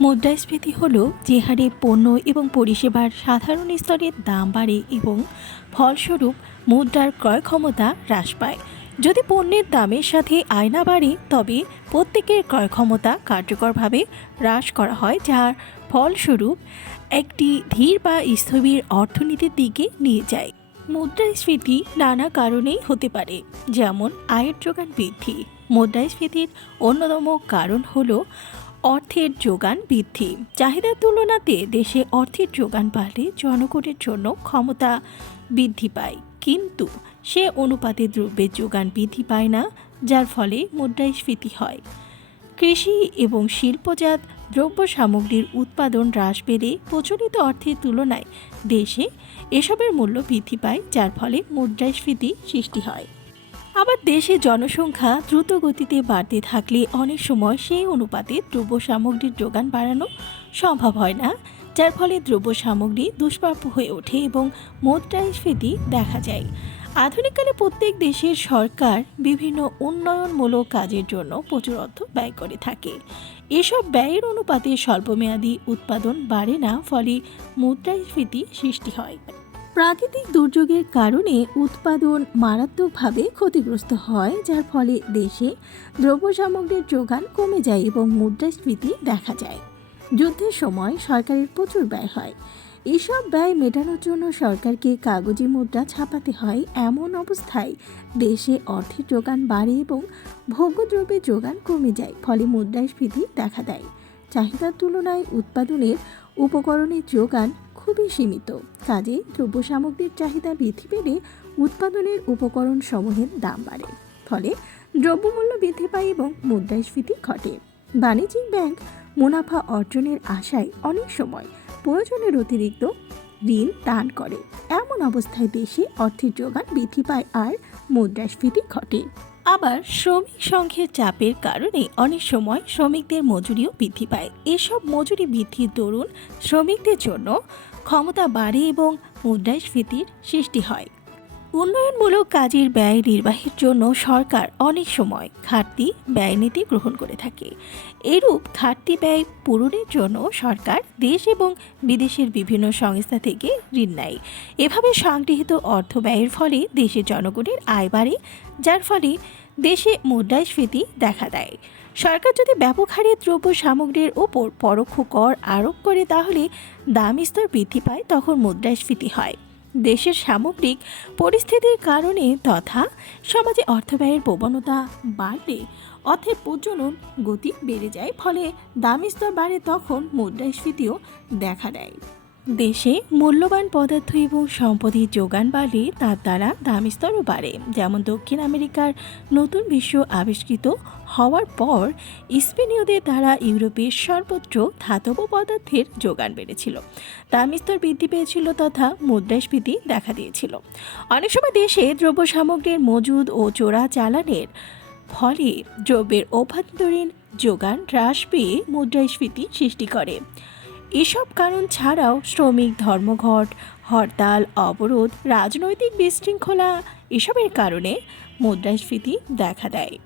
মুদ্রাস্ফীতি হল যে হারে পণ্য এবং পরিষেবার সাধারণ স্তরের দাম বাড়ে এবং ফলস্বরূপ মুদ্রার ক্রয় ক্ষমতা হ্রাস পায়। যদি পণ্যের দামের সাথে আয়না বাড়ে, তবে প্রত্যেকের ক্রয় ক্ষমতা কার্যকরভাবে হ্রাস করা হয়, যার ফলস্বরূপ একটি ধীর বা স্থবির অর্থনীতির দিকে নিয়ে যায়। মুদ্রাস্ফীতি নানা কারণেই হতে পারে, যেমন আয়ের যোগান বৃদ্ধি। মুদ্রাস্ফীতির অন্যতম কারণ হলো অর্থের যোগান বৃদ্ধি। চাহিদার তুলনাতে দেশে অর্থের যোগান বাড়লে জনগণের জন্য ক্ষমতা বৃদ্ধি পায়। কিন্তু সে অনুপাতে দ্রব্যের যোগান বৃদ্ধি পায় না, যার ফলে মুদ্রাস্ফীতি হয়। কৃষি এবং শিল্পজাত দ্রব্য সামগ্রীর উৎপাদন হ্রাস পেলে প্রচলিত অর্থের তুলনায় দেশে এসবের মূল্য বৃদ্ধি পায়, যার ফলে মুদ্রাস্ফীতি সৃষ্টি হয়। আবার দেশে জনসংখ্যা দ্রুত গতিতে বাড়তে থাকলে অনেক সময় সেই অনুপাতে দ্রব্য সামগ্রীর যোগান বাড়ানো সম্ভব হয় না, যার ফলে দ্রব্য সামগ্রী দুষ্প্রাপ্য হয়ে ওঠে এবং মুদ্রাস্ফীতি দেখা যায়। আধুনিককালে প্রত্যেক দেশের সরকার বিভিন্ন উন্নয়নমূলক কাজের জন্য প্রচুর অর্থ ব্যয় করে থাকে। এসব ব্যয়ের অনুপাতে স্বল্পমেয়াদী উৎপাদন বাড়ে না, ফলে মুদ্রাস্ফীতি সৃষ্টি হয়। প্রাকৃতিক দুর্যোগের কারণে উৎপাদন মারাত্মকভাবে ক্ষতিগ্রস্ত হয়, যার ফলে দেশে দ্রব্য সামগ্রীর যোগান কমে যায় এবং মুদ্রাস্ফীতি দেখা যায়। যুদ্ধের সময় সরকারের প্রচুর ব্যয় হয়। এসব ব্যয় মেটানোর জন্য সরকারকে কাগজি মুদ্রা ছাপাতে হয়। এমন অবস্থায় দেশে অর্থের যোগান বাড়ে এবং ভোগ্যদ্রব্যের যোগান কমে যায়, ফলে মুদ্রাস্ফীতি দেখা দেয়। চাহিদার তুলনায় উৎপাদনের উপকরণের যোগান খুবই সীমিত। কাজে দ্রব্য সামগ্রীর চাহিদা বৃদ্ধি পেলে উৎপাদনের উপকরণ সমূহের দাম বাড়ে। ফলে দ্রব্যমূল্য বৃদ্ধি পায় এবং মুদ্রাস্ফীতি ঘটে। বাণিজ্যিক ব্যাংক মুনাফা অর্জনের আশায় অনেক সময় প্রয়োজনের অতিরিক্ত ঋণ দান করে। এমন অবস্থায় দেশে অর্থের যোগান বৃদ্ধি পায় আর মুদ্রাস্ফীতি ঘটে। আবার শ্রমিক সংঘের চাপের কারণে অনেক সময় শ্রমিকদের মজুরিও বৃদ্ধি পায়। এসব মজুরি বৃদ্ধির দরুন শ্রমিকদের জন্য ক্ষমতা বাড়ে এবং মুদ্রাস্ফীতির সৃষ্টি হয়। উন্নয়নমূলক কাজের ব্যয় নির্বাহের জন্য সরকার অনেক সময় ঘাটতি ব্যয় নীতি গ্রহণ করে থাকে। এরূপ ঘাটতি ব্যয় পূরণের জন্য সরকার দেশ এবং বিদেশের বিভিন্ন সংস্থা থেকে ঋণ নেয়। এভাবে সংগৃহীত অর্থ ব্যয়ের ফলে দেশের জনগণের আয় বাড়ে, যার ফলে দেশে মুদ্রাস্ফীতি দেখা দেয়। সরকার যদি ব্যাপক হারে দ্রব্য সামগ্রীর ওপর পরোক্ষ কর আরোপ করে তাহলে দাম স্তর বৃদ্ধি পায় তখন মুদ্রাস্ফীতি হয়। দেশের সামগ্রিক পরিস্থিতির কারণে তথা সমাজে অর্থব্যয়ের প্রবণতা বাড়লে অর্থের প্রজনন গতি বেড়ে যায়, ফলে দাম স্তর বাড়ে তখন মুদ্রাস্ফীতিও দেখা দেয়। দেশে মূল্যবান পদার্থ এবং সম্পদের যোগান বাড়লে তার দ্বারা দাম স্তরও বাড়ে। যেমন দক্ষিণ আমেরিকার নতুন বিশ্ব আবিষ্কৃত হওয়ার পর স্পেনীয়দের দ্বারা ইউরোপের সর্বত্র ধাতব পদার্থের যোগান বেড়েছিল। দাম স্তর বৃদ্ধি পেয়েছিল তথা মুদ্রাস্ফীতি দেখা দিয়েছিল। অনেক সময় দেশে দ্রব্য সামগ্রীর মজুদ ও চোরা চালানের ফলে দ্রব্যের অভ্যন্তরীণ যোগান হ্রাস পেয়ে মুদ্রাস্ফীতি সৃষ্টি করে। এসব কারণ ছাড়াও শ্রমিক ধর্মঘট হরতাল অবরোধ রাজনৈতিক বিশৃঙ্খলা এসবের কারণে মুদ্রাস্ফীতি দেখা দেয়।